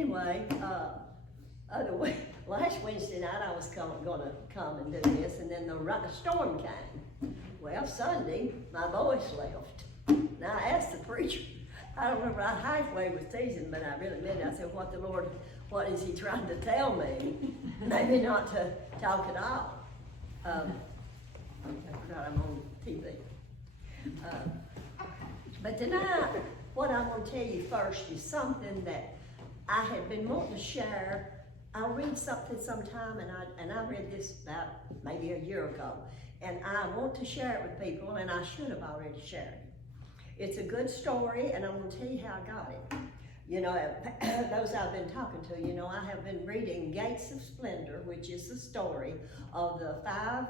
anyway, last Wednesday night I was going to come and do this, and then the storm came. Well, Sunday, my voice left. Now I asked the preacher, I don't remember, I halfway was teasing, but I really meant it. I said, what is he trying to tell me? Maybe not to talk at all. I forgot I'm on TV. But tonight, what I want to tell you first is something that I had been wanting to share. I'll read something sometime, and I read this about maybe a year ago, and I want to share it with people, and I should have already shared it. It's a good story, and I'm going to tell you how I got it. You know, those I've been talking to, you know, I have been reading Gates of Splendor, which is the story of the 5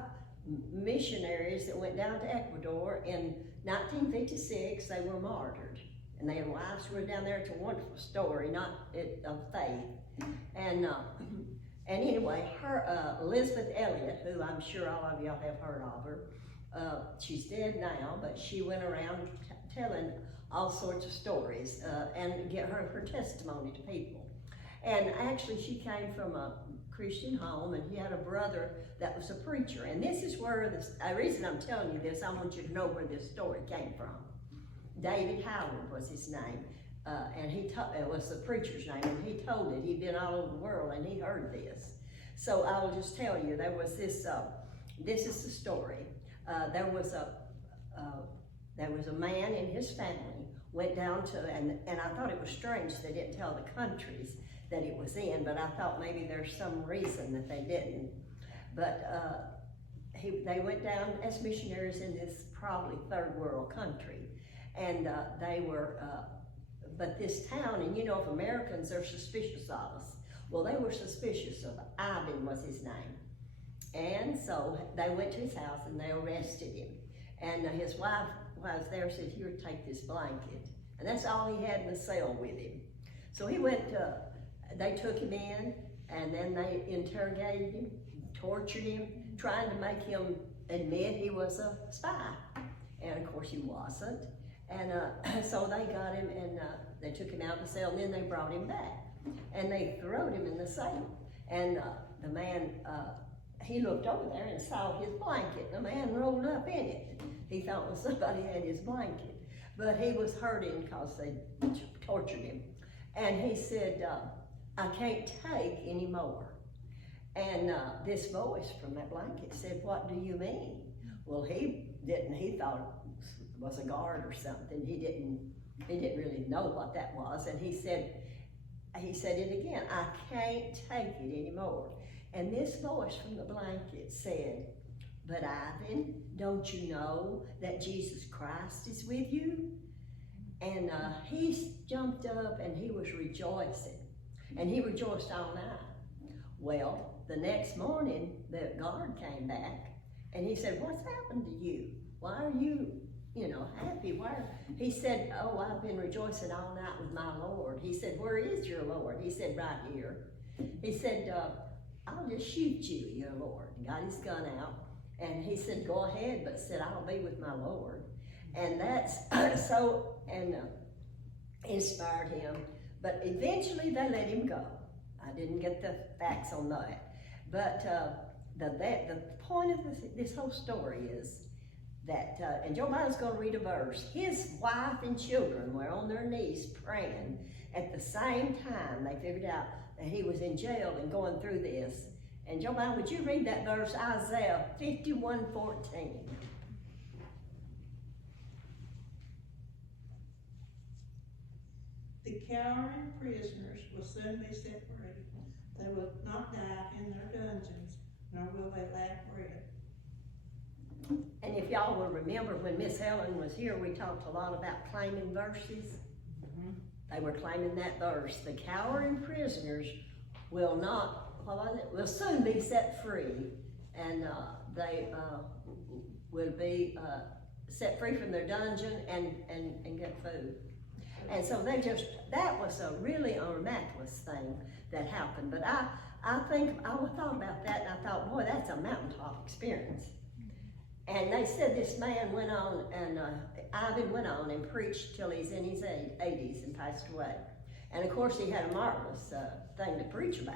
missionaries that went down to Ecuador in 1956. They were martyred, and their lives were down there. It's a wonderful story, not of faith. And anyway, her Elizabeth Elliot, who I'm sure all of y'all have heard of her, she's dead now, but she went around telling all sorts of stories and get her testimony to people. And actually, she came from a Christian home, and he had a brother that was a preacher. And this is where the reason I'm telling you this, I want you to know where this story came from. David Howard was his name, and it was the preacher's name, and he told it. He'd been all over the world, and he heard this. So I will just tell you, there was this. This is the story. There was a man and his family went down to, and I thought it was strange they didn't tell the countries that it was in, but I thought maybe there's some reason that they didn't. But they went down as missionaries in this probably third world country, and they were, but this town, and you know, if Americans are suspicious of us, well, they were suspicious of Ivan was his name. And so they went to his house and they arrested him. And his wife was there, said, here, take this blanket. And that's all he had in the cell with him. So he went, they took him in, and then they interrogated him, tortured him, trying to make him admit he was a spy. And of course he wasn't. And so they got him, and they took him out of the cell, and then they brought him back. And they threw him in the cell. And the man, he looked over there and saw his blanket. The man rolled up in it. He thought, well, somebody had his blanket. But he was hurting because they tortured him. And he said, I can't take any more. And this voice from that blanket said, what do you mean? Well, he thought it was a guard or something. He didn't really know what that was. And he said it again, I can't take it anymore. And this voice from the blanket said, but Ivan, don't you know that Jesus Christ is with you? And he jumped up and he was rejoicing. And he rejoiced all night. Well, the next morning, the guard came back and he said, what's happened to you? Why are you, happy? He said, oh, I've been rejoicing all night with my Lord. He said, where is your Lord? He said, right here. He said, I'll just shoot you, your Lord. He got his gun out, and he said, go ahead, but said, I'll be with my Lord. And that's inspired him. But eventually they let him go. I didn't get the facts on that. But the point of this whole story is that, and Joe Biden's going to read a verse, his wife and children were on their knees praying at the same time. They figured out that he was in jail and going through this. And Joe Biden, would you read that verse, Isaiah 51:14? The cowering prisoners will soon be set free. They will not die in their dungeons, nor will they lack bread. And if y'all will remember, when Miss Helen was here, we talked a lot about claiming verses. They were claiming that verse. The cowering prisoners will will soon be set free, and they will be set free from their dungeon and get food. And so that was a really miraculous thing that happened. But I thought about that, and I thought, boy, that's a mountaintop experience. And they said this man went on, and Ivan went on and preached till he's in his 80s and passed away. And of course, he had a marvelous thing to preach about.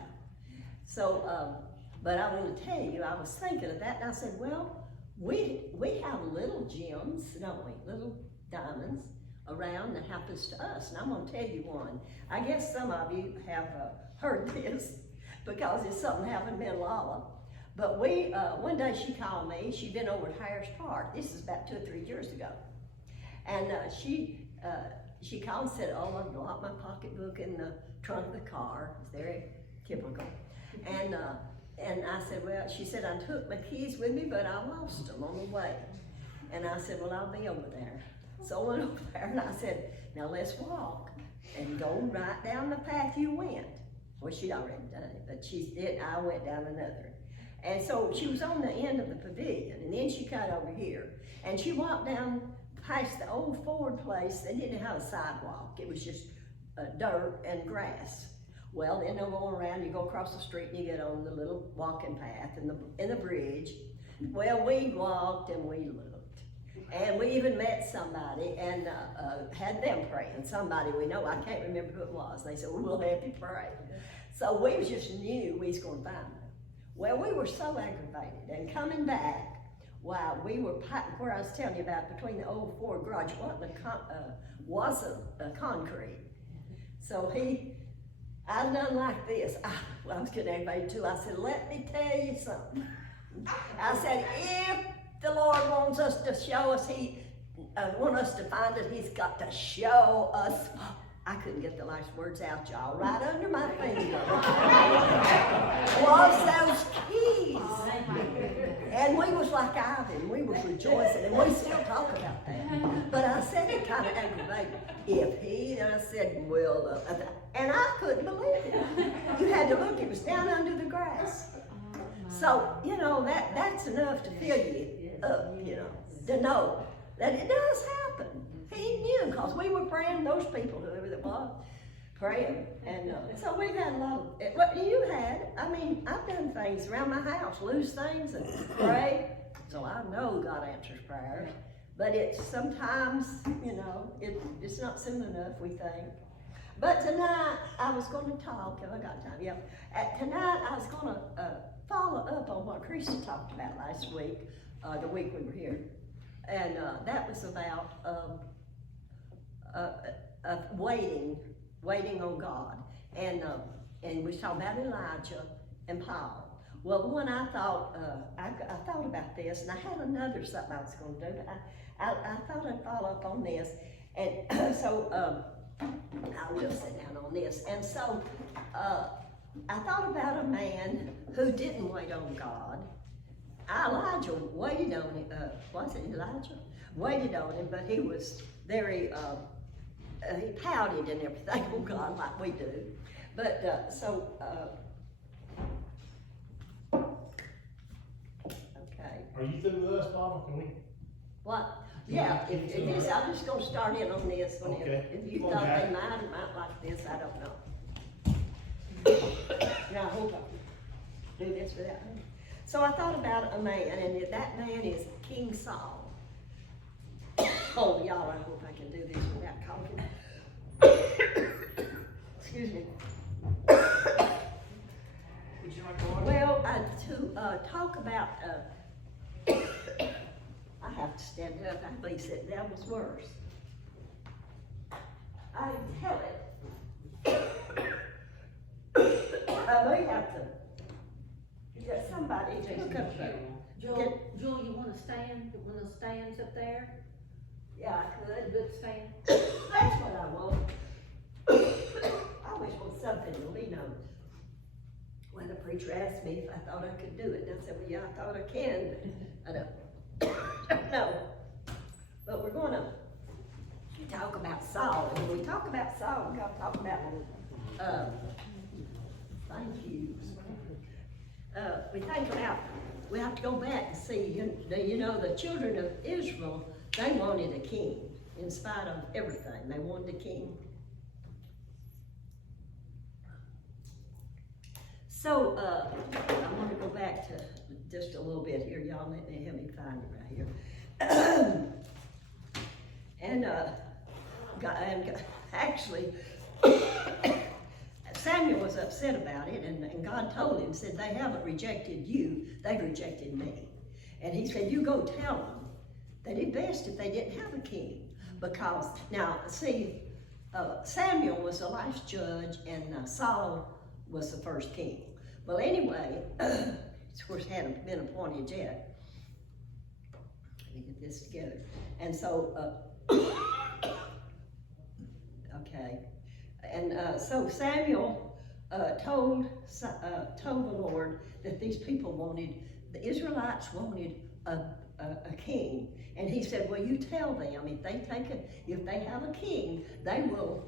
So, but I want to tell you, I was thinking of that, and I said, well, we have little gems, don't we? Little diamonds around that happens to us. And I'm going to tell you one. I guess some of you have heard this because it's something happened to me and Lala. But one day she called me. She'd been over at Harris Park. This is about 2 or 3 years ago. And she called and said, oh, I locked my pocketbook in the trunk of the car. It's very typical. And I said, well, she said, I took my keys with me, but I lost them on the way. And I said, well, I'll be over there. So I went over there and I said, now let's walk and go right down the path you went. Well, she'd already done it, but I went down another. And so she was on the end of the pavilion, and then she cut over here. And she walked down past the old Ford place. They didn't have a sidewalk. It was just dirt and grass. Well, then they'll go around, you go across the street and you get on the little walking path in the bridge. Well, we walked and we looked. And we even met somebody and had them praying. Somebody we know, I can't remember who it was. They said, well, we'll help you pray. So we just knew we was going to find them. Well, we were so aggravated. And coming back, while we were, where I was telling you about, between the old Ford garage, wasn't concrete. So I done like this. I was getting aggravated too. I said, let me tell you something. I said, if the Lord wants us to show us, want us to find it, he's got to show us. I couldn't get the last words out, y'all. Right under my finger was those keys. And we was like Ivan. We was rejoicing, and we still talk about that. But I said it kind of aggravated. And I said, well, and I couldn't believe it. You had to look. It was down under the grass. So, you know, that's enough to fill you up, you know, to know that it does happen. He knew, because we were praying, those people, whoever it was, praying. And so we've had a lot of, what you had, I mean, I've done things around my house, lose things and pray. So I know God answers prayers. But it's sometimes, you know, it's not soon enough, we think. But tonight, I was going to talk, have I got time? Yeah. Tonight, I was going to follow up on what Christy talked about last week, the week we were here. And that was about waiting on God. And we was talking about Elijah and Paul. Well, the one I thought, I thought about this, and I had another something I was going to do, but I thought I'd follow up on this. And so I'll just sit down on this. And so I thought about a man who didn't wait on God. Elijah waited on him, was it Elijah? Waited on him, but he was very, he pouted and everything on God like we do. But, okay. Are you through with us, Mama? Can we? What? Yeah, if this, I'm just gonna start in on this one. Okay. If you thought they might like this, I don't know. Now, I hope I can do this without me. So I thought about a man, and that man is King Saul. Oh, y'all, I hope I can do this without coughing. Excuse me. Well, to talk about, I have to stand up. I believe sitting down was worse. I tell it. I may have to get somebody to come here. Joel, you wanna stand, one of those stands up there? Yeah, I could. Good stand. That's what I want. I always want something to lean on. When the preacher asked me if I thought I could do it, I said, well, yeah, I thought I can, but I don't know. But we're going to talk about Saul. And when we talk about Saul, we're going to talk about, thank you. We have to go back and see, you know, the children of Israel, they wanted a king. In spite of everything, they wanted a king. So, I want to go back to just a little bit here. Y'all let me help me find it right here. actually, was upset about it, and God told him, said, they haven't rejected you, they've rejected me. And he said, you go tell them that it'd best if they didn't have a king. Because, now, see, Samuel was the last judge, and Saul was the first king. Well, anyway, of course, hadn't been appointed yet. Let me get this together. And so, okay. And so Samuel told the Lord that these people wanted, the Israelites wanted a king. And he said, well, you tell them if they have a king, they will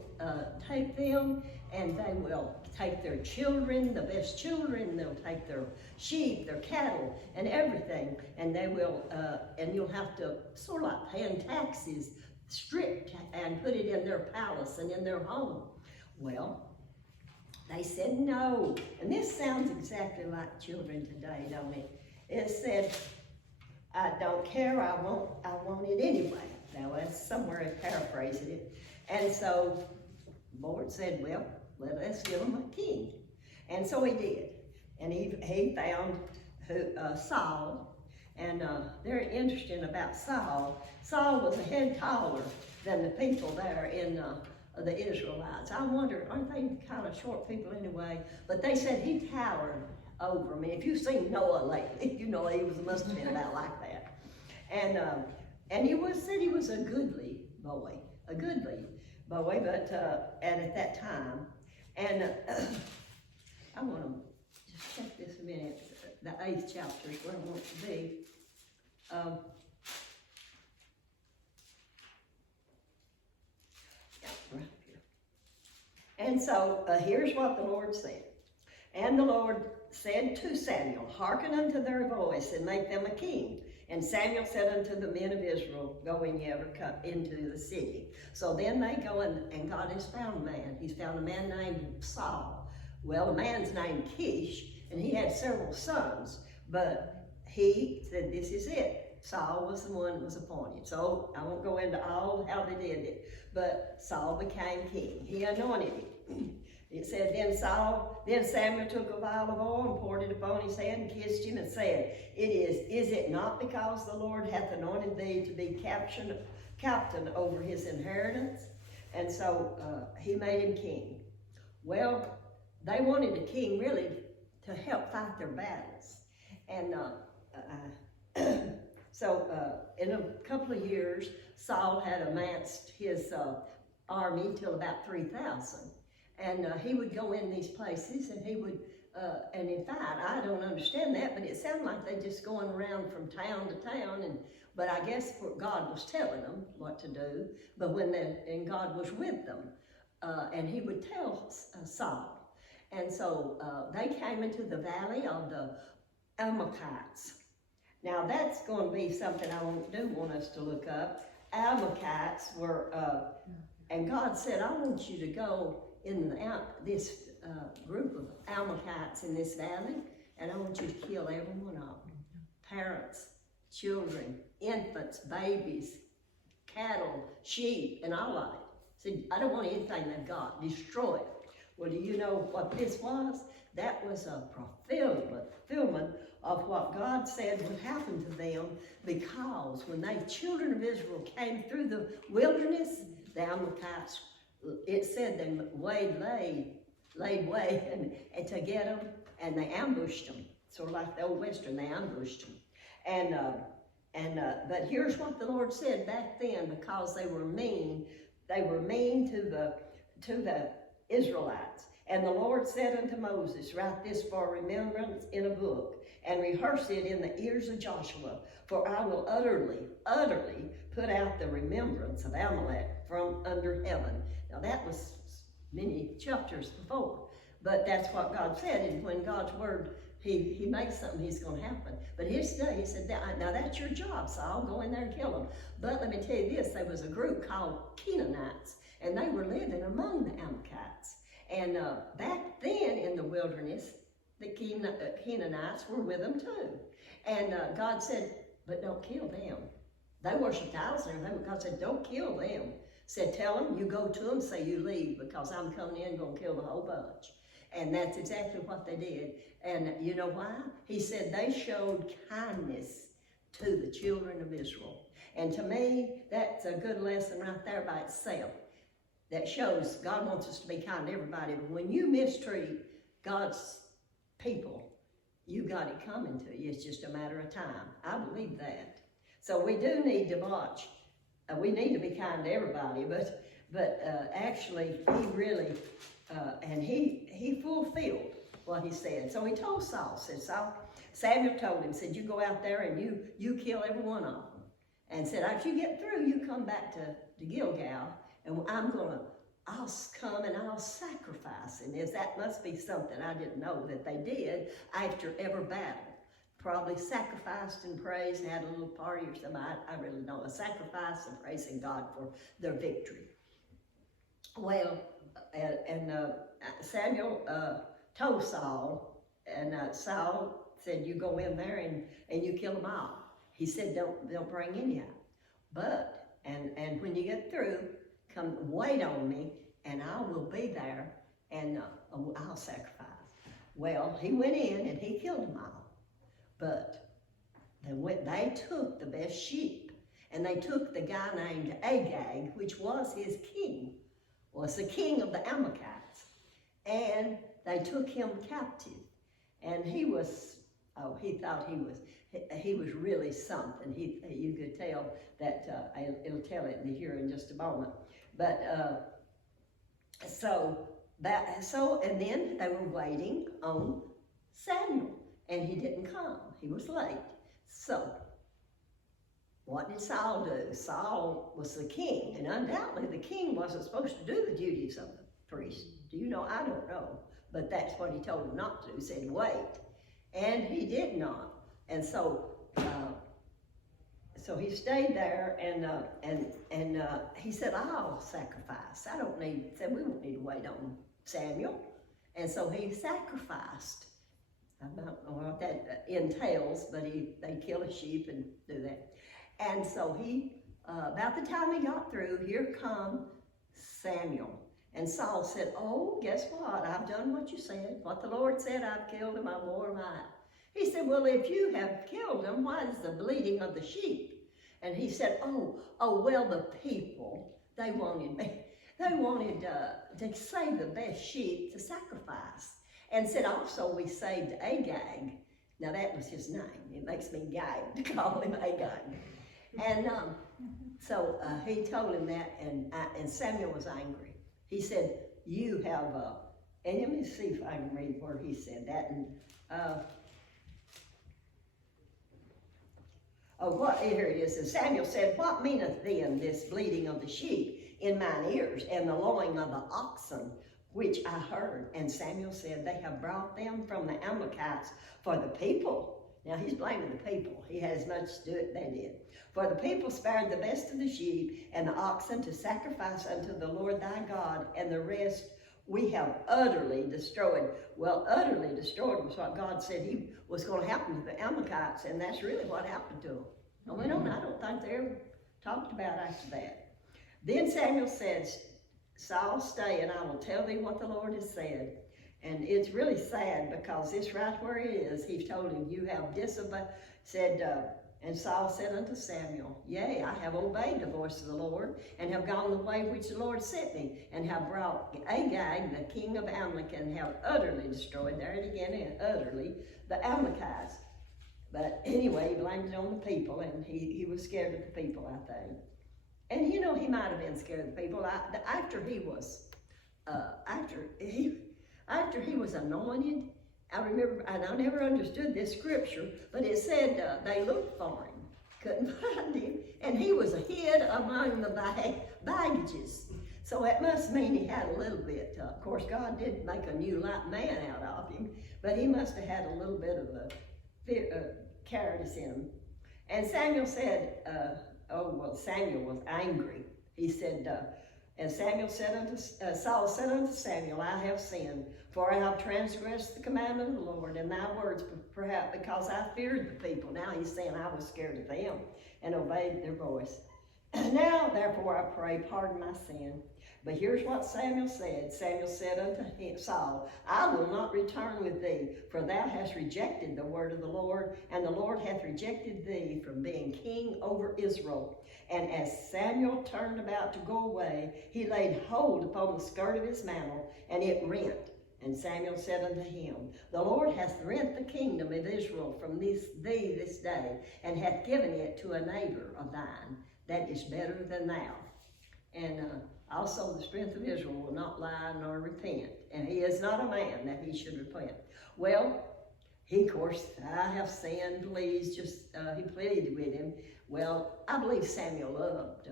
take them, and they will take their children, the best children, they'll take their sheep, their cattle, and everything, and they will, and you'll have to, sort of like paying taxes, stripped and put it in their palace and in their home. Well, they said no, and this sounds exactly like children today, don't it? It said, I don't care, I want it anyway. Now that's somewhere I paraphrased it. And so the Lord said, well, let us give him a king. And so he did. And he found Saul. And very interesting about Saul. Saul was a head taller than the people there in the Israelites. I wonder, aren't they kind of short people anyway? But they said he towered over. I mean, if you've seen Noah lately, you know he must have been about like that. And he said he was a goodly boy, but and at that time. And I want to just check this a minute. The 8th chapter is where I want to be. Yeah, right here. And so here's what the Lord said. And the Lord said to Samuel, hearken unto their voice, and make them a king. And Samuel said unto the men of Israel, go in ye ever come into the city. So then they go, and God has found man. He's found a man named Saul. Well, the man's named Kish, and he had several sons, but he said, this is it. Saul was the one that was appointed. So I won't go into all how they did it, but Saul became king. He anointed him. It said, then Samuel took a vial of oil and poured it upon his head and kissed him and said, is it not because the Lord hath anointed thee to be captain over his inheritance? And so he made him king. Well, they wanted a king really to help fight their battles. And so in a couple of years, Saul had amassed his army till about 3,000. And he would go in these places, and he would, and in fact, I don't understand that, but it sounded like they just going around from town to town, but I guess God was telling them what to do, but and God was with them, and he would tell Saul. And so they came into the valley of the Amalekites. Now that's going to be something I want us to look up. Amalekites were, and God said, I want you to go in this group of Amalekites in this valley, and I want you to kill every one of them. Parents, children, infants, babies, cattle, sheep, and all of it. Said, I don't want anything they've got. Destroy it. Well, do you know what this was? That was a fulfillment of what God said would happen to them, because when the children of Israel came through the wilderness, the Amalekites, it said they laid way and to get them, and they ambushed them. Sort of like the old Western, they ambushed them. But here's what the Lord said back then, because they were mean to the Israelites. And the Lord said unto Moses, write this for remembrance in a book, and rehearse it in the ears of Joshua, for I will utterly put out the remembrance of Amalek from under heaven. Now that was many chapters before, but that's what God said, and when God's word, he makes something, he's going to happen. But his day, he said, now that's your job, Saul, go in there and kill them. But let me tell you this, there was a group called Canaanites, and they were living among the Amalekites. And back then in the wilderness, the Canaanites were with them too. And God said, but don't kill them. They worshiped idols and everything, but God said, don't kill them. Said, tell them, you go to them, say you leave, because I'm coming in, going to kill the whole bunch. And that's exactly what they did. And you know why? He said they showed kindness to the children of Israel. And to me, that's a good lesson right there by itself. That shows God wants us to be kind to everybody. But when you mistreat God's people, you got it coming to you. It's just a matter of time. I believe that. So we do need to watch. We need to be kind to everybody. But actually, he really, and he fulfilled what he said. So he told Saul, said Samuel told him, said, you go out there and you kill every one of them. And said, after you get through, you come back to Gilgal, and I'll come and I'll sacrifice him. That must be something I didn't know that they did after every battle. Probably sacrificed and praised and had a little party or something. I really know. A sacrifice and praising God for their victory. Well, and Samuel told Saul, and Saul said, you go in there and you kill them all. He said, don't bring any out. But, and when you get through, come wait on me, and I will be there, and I'll sacrifice. Well, he went in and he killed them all. But they took the best sheep, and they took the guy named Agag, which was his king, was the king of the Amalekites, and they took him captive. And he was, he thought he was really something. You could tell that, it'll tell it here in just a moment. But, and then they were waiting on Samuel, and he didn't come. He was late. So, what did Saul do? Saul was the king, and undoubtedly the king wasn't supposed to do the duties of the priest. Do you know? I don't know. But that's what he told him not to do. He said, wait. And he did not. And so, so he stayed there, and he said, I'll sacrifice. He said, we won't need to wait on Samuel. And so he sacrificed. I don't know what that entails, but they kill a sheep and do that. And so about the time he got through, here come Samuel. And Saul said, oh, guess what? I've done what you said. What the Lord said, I've killed him, I bore him out. He said, well, if you have killed him, why is the bleating of the sheep? And he said, oh, well, the people, they wanted to save the best sheep to sacrifice. And said, also, we saved Agag. Now, that was his name. It makes me gag to call him Agag. And so he told him that, and Samuel was angry. He said, you have, and let me see if I can read where he said that. And here it is. And Samuel said, what meaneth then this bleating of the sheep in mine ears, and the lowing of the oxen, which I heard? And Samuel said, they have brought them from the Amalekites for the people. Now he's blaming the people. He had as much to do it they did. For the people spared the best of the sheep and the oxen to sacrifice unto the Lord thy God, and the rest we have utterly destroyed. Well, utterly destroyed was what God said he was going to happen to the Amalekites, and that's really what happened to them. And we don't, I don't think they ever talked about after that. Then Samuel says, Saul, stay, and I will tell thee what the Lord has said. And it's really sad, because it's right where it is. He told him, you have disobeyed, and Saul said unto Samuel, yea, I have obeyed the voice of the Lord, and have gone the way which the Lord sent me, and have brought Agag, the king of Amalek, and have utterly destroyed, there it again, and utterly, the Amalekites. But anyway, he blamed it on the people, and he was scared of the people, I think. And you know, he might have been scared of the people. After he was anointed, I remember, and I never understood this scripture, but it said they looked for him, couldn't find him, and he was hid among the baggages. So it must mean he had a little bit. Of course, God did make a new man out of him, but he must have had a little bit of a cowardice in him. And Samuel said, Samuel was angry. He said, and Saul said unto Samuel, I have sinned, for I have transgressed the commandment of the Lord, and thy words, perhaps because I feared the people. Now he's saying I was scared of them and obeyed their voice. Now, therefore, I pray, pardon my sin. But here's what Samuel said. Samuel said unto him, Saul, I will not return with thee, for thou hast rejected the word of the Lord, and the Lord hath rejected thee from being king over Israel. And as Samuel turned about to go away, he laid hold upon the skirt of his mantle, and it rent. And Samuel said unto him, The Lord hath rent the kingdom of Israel from thee this day, and hath given it to a neighbor of thine, that is better than thou. And also the strength of Israel will not lie nor repent. And he is not a man that he should repent. Well, he, of course, I have sinned, please, he pleaded with him. Well, I believe Samuel loved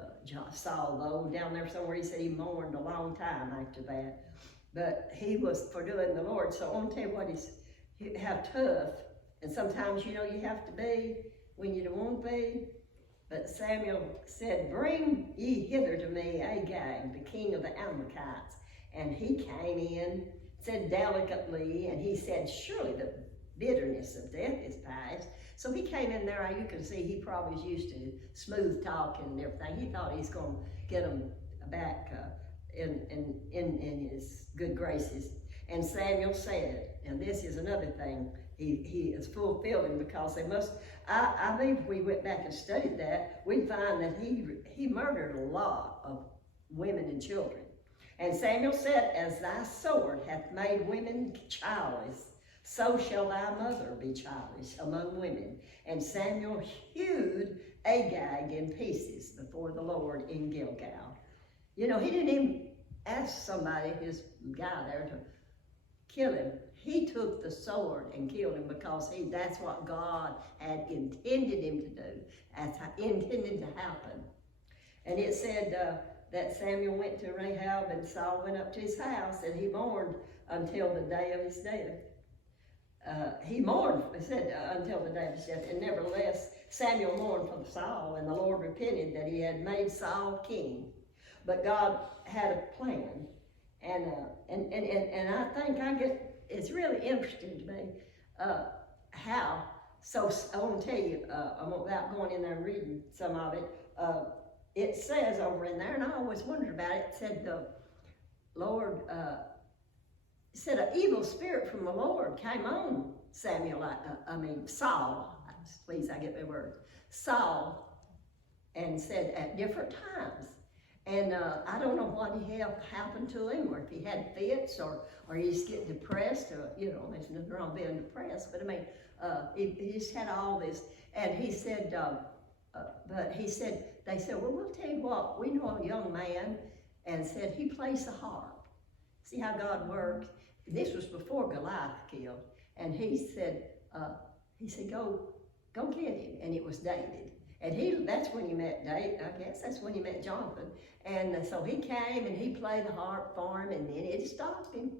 Saul, though. Down there somewhere he said he mourned a long time after that. But he was for doing the Lord. So I want to tell you what how tough, and sometimes, you have to be when you don't want to be. But Samuel said, Bring ye hither to me Agag, the king of the Amalekites. And he came in, said delicately, and he said, Surely the bitterness of death is past. So he came in there, you can see he probably was used to smooth talking and everything. He thought he's going to get him back in his good graces. And Samuel said, and this is another thing, he is fulfilling, because they must, I believe if we went back and studied that, we'd find that he murdered a lot of women and children. And Samuel said, As thy sword hath made women childless, so shall thy mother be childless among women. And Samuel hewed Agag in pieces before the Lord in Gilgal. He didn't even ask somebody, his guy there, to kill him. He took the sword and killed him, because that's what God had intended him to do. That's intended to happen. And it said that Samuel went to Rahab, and Saul went up to his house, and he mourned until the day of his death. He mourned, it said, until the day of his death. And nevertheless, Samuel mourned for Saul, and the Lord repented that he had made Saul king. But God had a plan. And I think it's really interesting to me how, so I want to tell you, without going in there and reading some of it, it says over in there, and I always wondered about it, it said the Lord, said an evil spirit from the Lord came on Saul, please, I get my words, Saul, and said at different times. And I don't know what happened to him, or if he had fits, or he just get depressed, or, there's nothing wrong being depressed, but he just had all this. And he said, they said, well, we'll tell you what, we know a young man, and said he plays the harp. See how God works? This was before Goliath killed. And he said, go get him. And it was David. And that's when he met David, I guess that's when he met Jonathan. And so he came and he played the harp for him, and then it stopped him.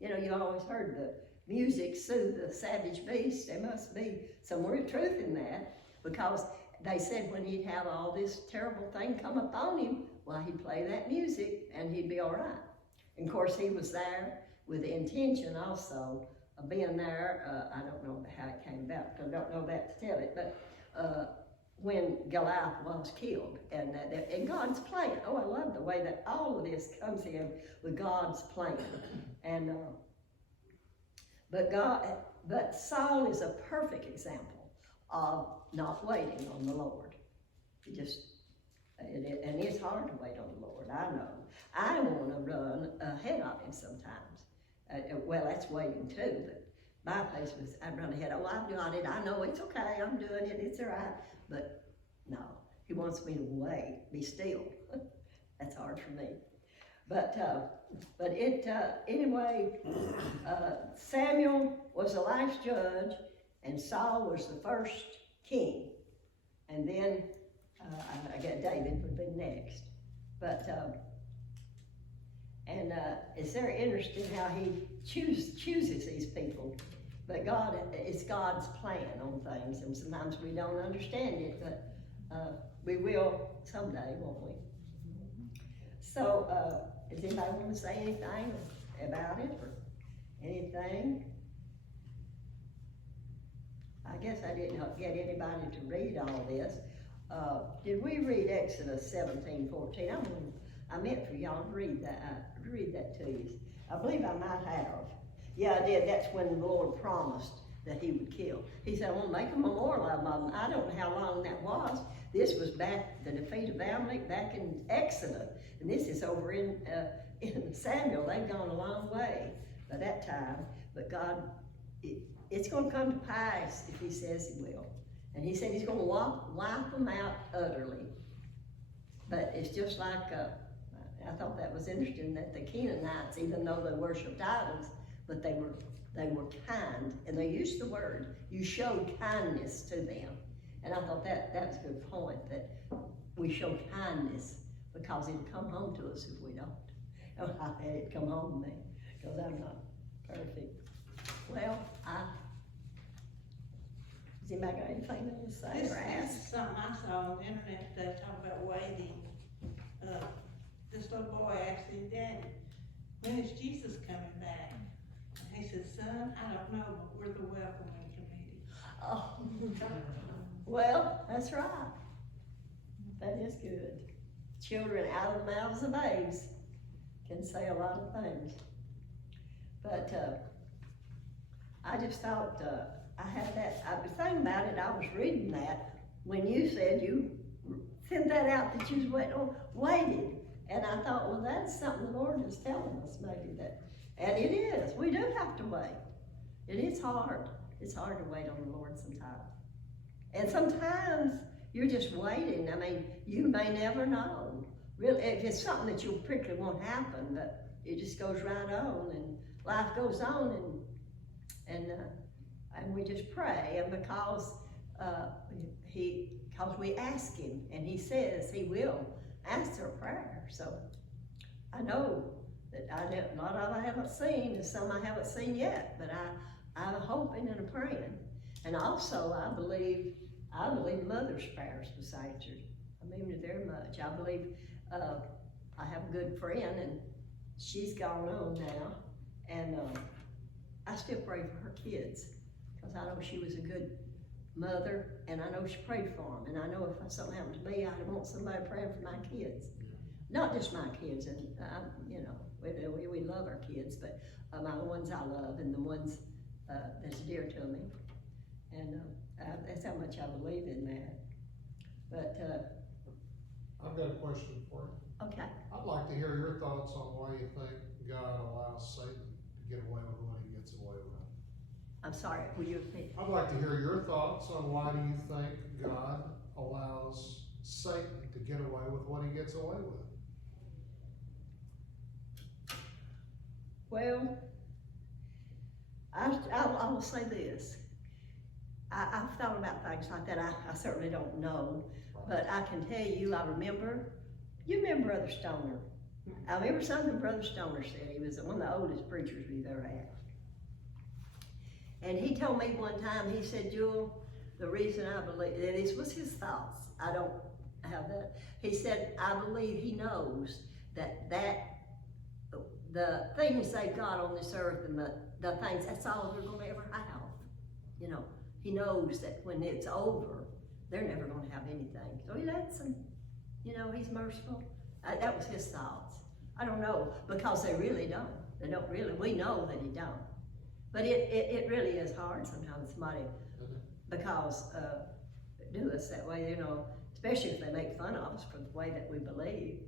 You always heard the music soothe the savage beast. There must be some real truth in that, because they said when he'd have all this terrible thing come upon him, well, he'd play that music and he'd be all right. And of course, he was there with the intention also of being there. I don't know how it came about, because I don't know that to tell it, but when Goliath was killed, and God's plan. Oh, I love the way that all of this comes in with God's plan. And but Saul is a perfect example of not waiting on the Lord. And it's hard to wait on the Lord. I know. I want to run ahead of him sometimes. Well, that's waiting too, but my place was I'd run ahead. Oh, I've got it. I know it's okay. I'm doing it. It's all right. But no, he wants me to wait, be still. That's hard for me. But anyway, Samuel was the last judge, and Saul was the first king. And then I guess David would be next. But it's very interesting how he chooses these people. But it's God's plan on things, and sometimes we don't understand it, but we will someday, won't we? So, does anybody want to say anything about it, or anything? I guess I didn't get anybody to read all this. Did we read Exodus 17:14? I meant for y'all to read that to you. I believe I might have. Yeah, I did. That's when the Lord promised that he would kill. He said, I want to make a memorial of them. I don't know how long that was. This was back, the defeat of Amalek, back in Exodus. And this is over in Samuel. They've gone a long way by that time. But God, it's going to come to pass if he says he will. And he said he's going to wipe them out utterly. But it's just like, I thought that was interesting that the Canaanites, even though they worshipped idols, but they were kind, and they used the word, you showed kindness to them. And I thought that was a good point, that we show kindness because it'll come home to us if we don't. I had it come home to me because I'm not perfect. Well, does anybody got anything to say This or ask? is something I saw on the internet that talk about waiting. This little boy asked his daddy, when is Jesus coming back? And he said, son, I don't know, but we're the welcoming committee. Oh, well, that's right. That is good. Children out of the mouths of babes can say a lot of things. But I just thought, I had that, I was thinking about it, I was reading that when you said you sent that out that you was waited. And I thought, well, that's something the Lord is telling us maybe that, and it is, we do have to wait. It is hard. It's hard to wait on the Lord sometimes. And sometimes you're just waiting. I mean, you may never know. Really, if it's something that you particularly want happen, but it just goes right on and life goes on and we just pray, and because we ask him, and he says he will answer prayer. So I know that a lot of I haven't seen, and some I haven't seen yet, but I'm hoping and I'm praying. And also I believe mother's prayers was answered. I mean it very much. I believe I have a good friend, and she's gone on now, and I still pray for her kids because I know she was a good mother, and I know she prayed for them, and I know if something happened to me, I'd want somebody praying for my kids. Not just my kids, and we love our kids, but my ones I love and the ones that's dear to me, and that's how much I believe in that. But I've got a question for you. okay. I'd like to hear your thoughts on why you think God allows Satan to get away with what he gets away with. I'm sorry, will you repeat? I'd like to hear your thoughts on why do you think God allows Satan to get away with what he gets away with? Well, I will say this. I've thought about things like that. I certainly don't know, but I can tell you, you remember Brother Stoner. I remember something Brother Stoner said. He was one of the oldest preachers we've ever had. And he told me one time, he said, Jewel, the reason I believe, and this was his thoughts, I don't have that. He said, I believe he knows that the things they've got on this earth and the things, that's all they're gonna ever have. You know, he knows that when it's over, they're never gonna have anything. So he lets them, he's merciful. That was his thoughts. I don't know, because they really don't. They don't really, we know that he don't. But it really is hard sometimes, somebody, because do us that way, especially if they make fun of us for the way that we believe,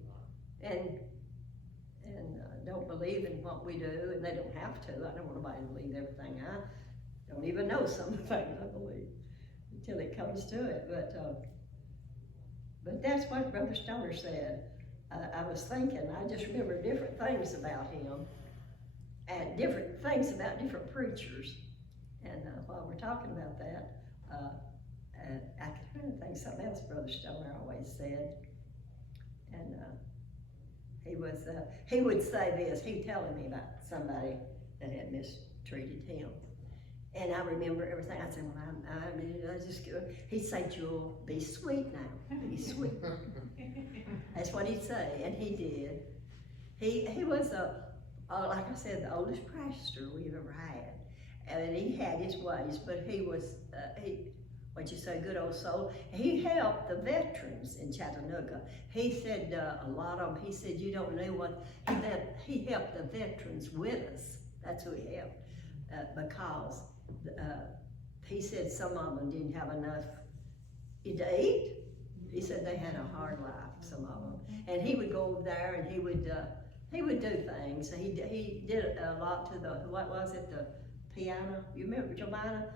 and don't believe in what we do, and they don't have to. I don't want nobody to believe everything. I don't even know some of the things I believe until it comes to it. But that's what Brother Stoner said. I was thinking, I just remember different things about him, and different things about different preachers. And while we're talking about that, I can think something else Brother Stoner always said. And he would say this, he'd tell me about somebody that had mistreated him. And I remember everything. I said, well, I just go. He'd say, Jewel, be sweet now, be sweet. That's what he'd say, and he did. He was like I said, the oldest pastor we've ever had, and he had his ways. But he was what you say, good old soul. He helped the veterans in Chattanooga. He said a lot of them, he said, you don't know what, he helped the veterans with us. That's who he helped, because he said some of them didn't have enough to eat. He said they had a hard life, some of them. And he would go over there and he would do things. He did a lot to the, what was it, the piano? You remember Jemina?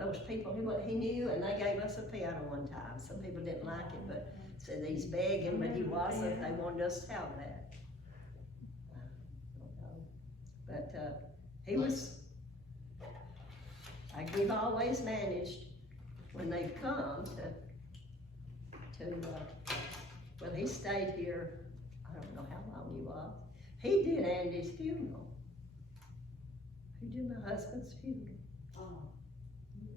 Those people he knew, and they gave us a piano one time. Some people didn't like it, but said he's begging, but he wasn't. They wanted us to have that. But he was, like we've always managed when they've come well, he stayed here, I don't know how long he was. He did Andy's funeral. He did my husband's funeral. Oh.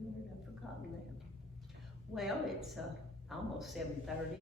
I've forgotten that. Well, it's almost 7:30.